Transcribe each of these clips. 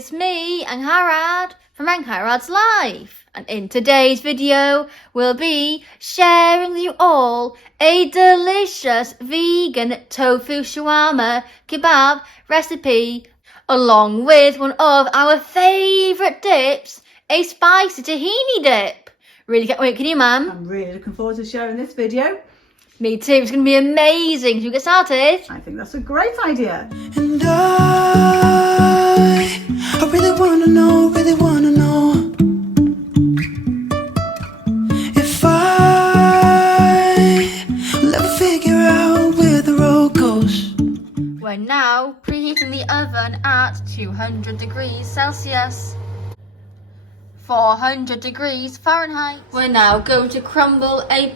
It's me, Angharad, from Angharads Life, and in today's video, we'll be sharing with you all a delicious vegan tofu shawarma kebab recipe, along with one of our favourite dips, a spicy tahini dip. Really can't wait, can you, Mum? I'm really looking forward to sharing this video. Me too, it's going to be amazing. Should we get started? I think that's a great idea. And I really wanna know if I'll ever figure out where the road goes. We're now preheating the oven at 200 degrees Celsius, 400 degrees Fahrenheit. We're now going to crumble a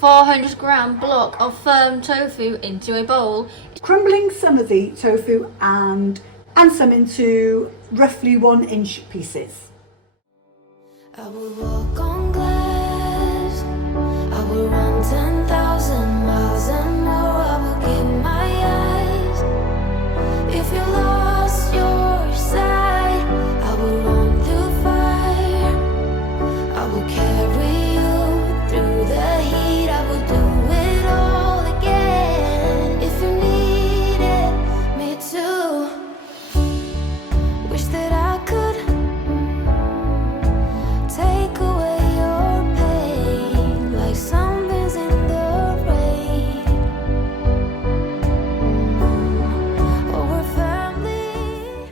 400 gram block of firm tofu into a bowl. Crumbling some of the tofu and some into roughly 1-inch pieces. I will walk on glass, I will run 10,000 miles and more. I will give my eyes. If you lost your sight, I will run through fire. I will carry you through the heat. I will do it all again. If you needed me to, wish that I could take away your pain like sunbeams in the rain. Oh, we're family.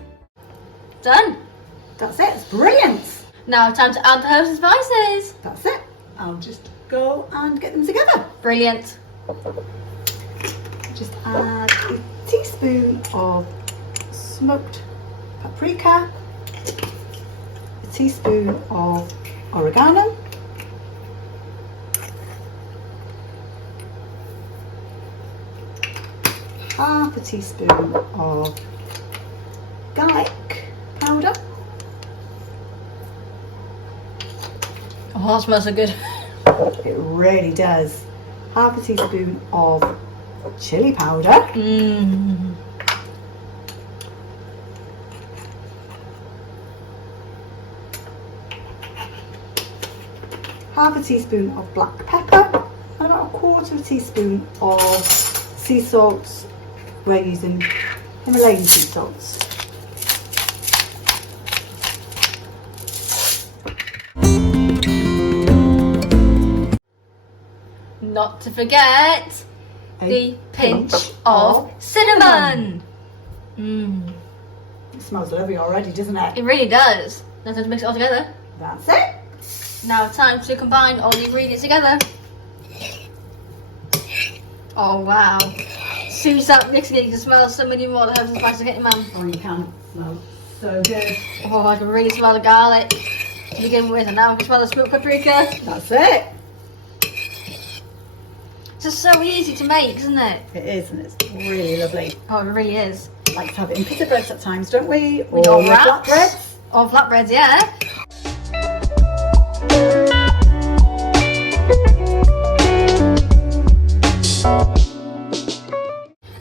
Done. That's it, it's brilliant. Now time to add the herbs and spices. That's it. I'll just go and get them together. Brilliant. Just add a teaspoon of smoked paprika, a teaspoon of oregano, half a teaspoon of garlic powder, Oh, that smells so good. it really does, half a teaspoon of chili powder, half a teaspoon of black pepper, and about a quarter of a teaspoon of sea salts. We're using Himalayan sea salts. Not to forget the pinch of cinnamon. It smells lovely already, doesn't it? It really does. Now time to mix it all together. That's it. Now time to combine all the ingredients together. Oh wow. As soon as you start mixing it, you can smell so many more herbs and spices getting, Mum. Oh, you can smell so good. Oh, I can really smell the garlic to begin with, and now I can smell the smoked paprika. That's it. It's just so easy to make, isn't it? It is, and it's really lovely. Oh, it really is. Like to have it in pita breads at times, don't we? Or Or your wraps. flatbreads. Or flatbreads, yeah.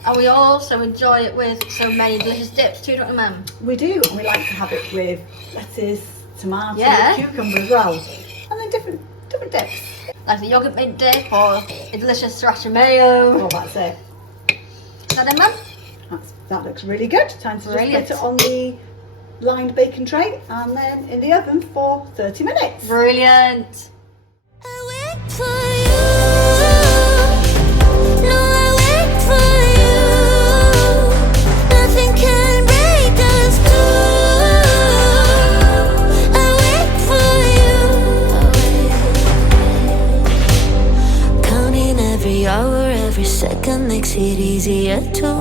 And we also enjoy it with so many delicious dips too, don't we, Mum? We do, and we like to have it with lettuce, tomato, Yeah. cucumber as well, and then different dips. Like the yogurt mint dip or a delicious sriracha mayo. Oh, that's it. Is that it, Mum? That looks really good. Time to just Brilliant. put it on the lined baking tray and then in the oven for 30 minutes. Brilliant. I wait for you. No, I wait for you. Nothing can break us through. I wait for you. Counting every hour, every second makes it easier to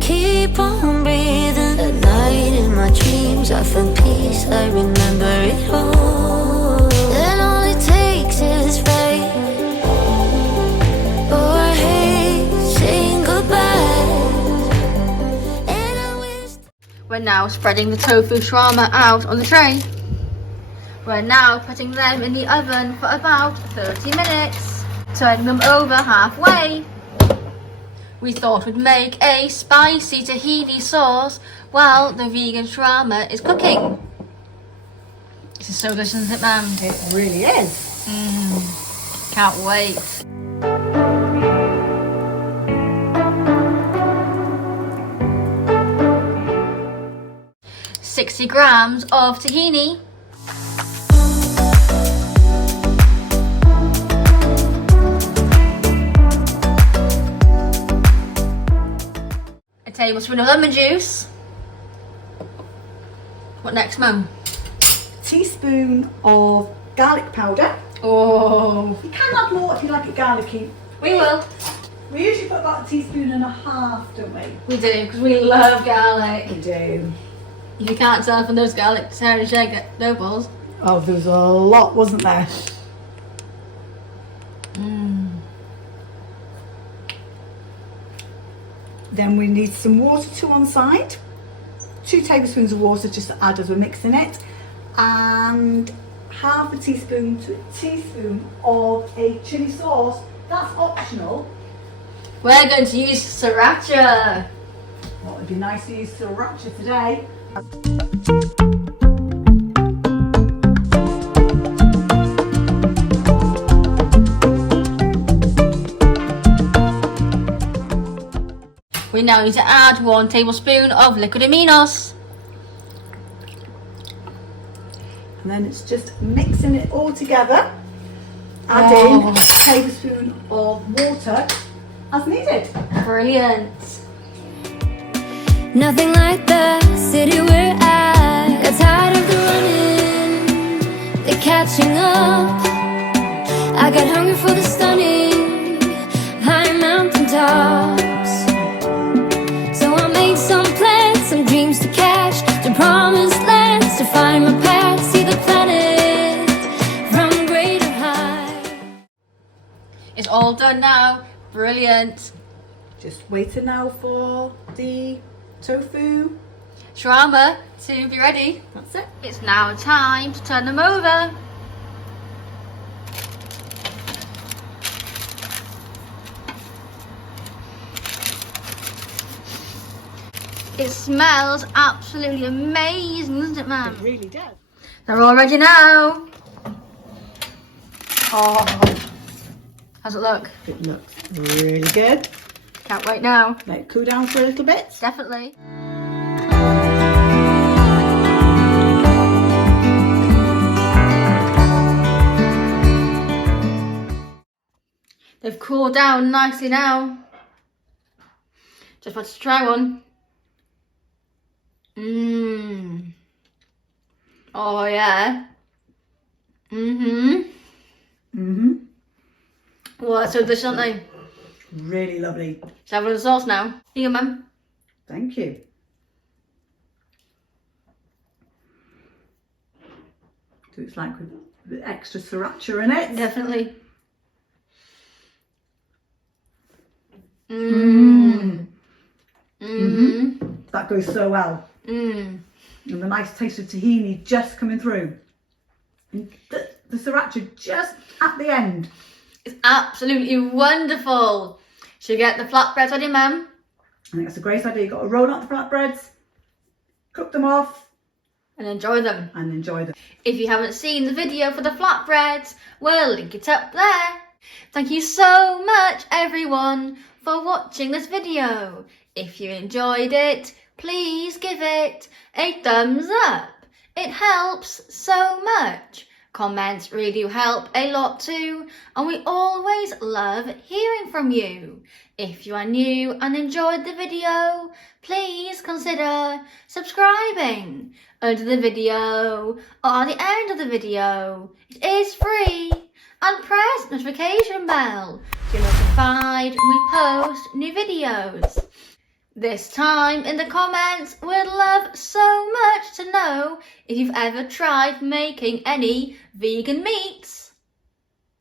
keep on breathing. At night in my dreams I find peace, I remember it all. And all it takes is faith, or hate, saying goodbye. And I wish. We're now spreading the tofu shawarma out on the tray. We're now putting them in the oven for about 30 minutes, turning them over halfway. we thought we'd make a spicy tahini sauce while the vegan shawarma is cooking. This is so delicious, isn't it, Mum? It really is. Can't wait. "60 grams of tahini, a tablespoon of lemon juice." What next, Mum? Teaspoon of garlic powder. Oh, You can add more if you like it garlicky. we will. We usually put about a teaspoon and a half, don't we? We do, because we love garlic. We do. If you can't tell from those garlic Sarah Jagger nobles. Oh, there was a lot, wasn't there? Then we need some water to one side. 2 tablespoons of water just to add as we're mixing it. And half a teaspoon to a teaspoon of a chili sauce. That's optional. We're going to use sriracha. Well, it'd be nice to use sriracha today. We now need to add 1 tablespoon of liquid aminos. And then it's just mixing it all together. Adding a tablespoon of water as needed. Brilliant. Nothing like the city we're at. Got tired of the running, the catching up. I got hungry for the stunning high mountain tops. So I made some plans, some dreams to catch, to promised lands, to find my path, see the planet from great to high. It's all done now. Brilliant. Just waiting now for the tofu. Shawarma to be ready. That's it. It's now time to turn them over. It smells absolutely amazing, doesn't it, Mum? It really does. They're all ready now. Oh, how's it look? It looks really good. Can't wait now. Let it cool down for a little bit. Definitely. They've cooled down nicely now. Just want to try one. Oh yeah. Well, that's so delicious, aren't they? Really lovely. Shall I have a little sauce now? Here you go, Mum. Thank you. So it's like with a bit extra sriracha in it. Definitely. That goes so well. And the nice taste of tahini just coming through. And the sriracha just at the end. It's absolutely wonderful. Should we get the flatbreads ready, Mum? I think that's a great idea. You've got to roll out the flatbreads, cook them off, And enjoy them. and enjoy them. If you haven't seen the video for the flatbreads, we'll link it up there. Thank you so much, everyone, for watching this video. If you enjoyed it, please give it a thumbs up. It helps so much. Comments really do help a lot too, and we always love hearing from you. If you are new and enjoyed the video, please consider subscribing under the video or at the end of the video. It is free, and press the notification bell to be notified when we post new videos. This time in the comments, we'd love so much to know if you've ever tried making any vegan meats.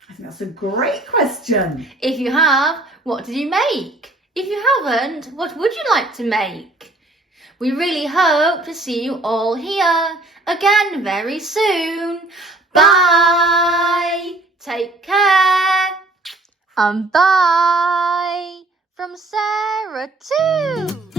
I think that's a great question. If you have, what did you make? If you haven't, what would you like to make? We really hope to see you all here again very soon. Bye! Take care! And bye! from Sarah too.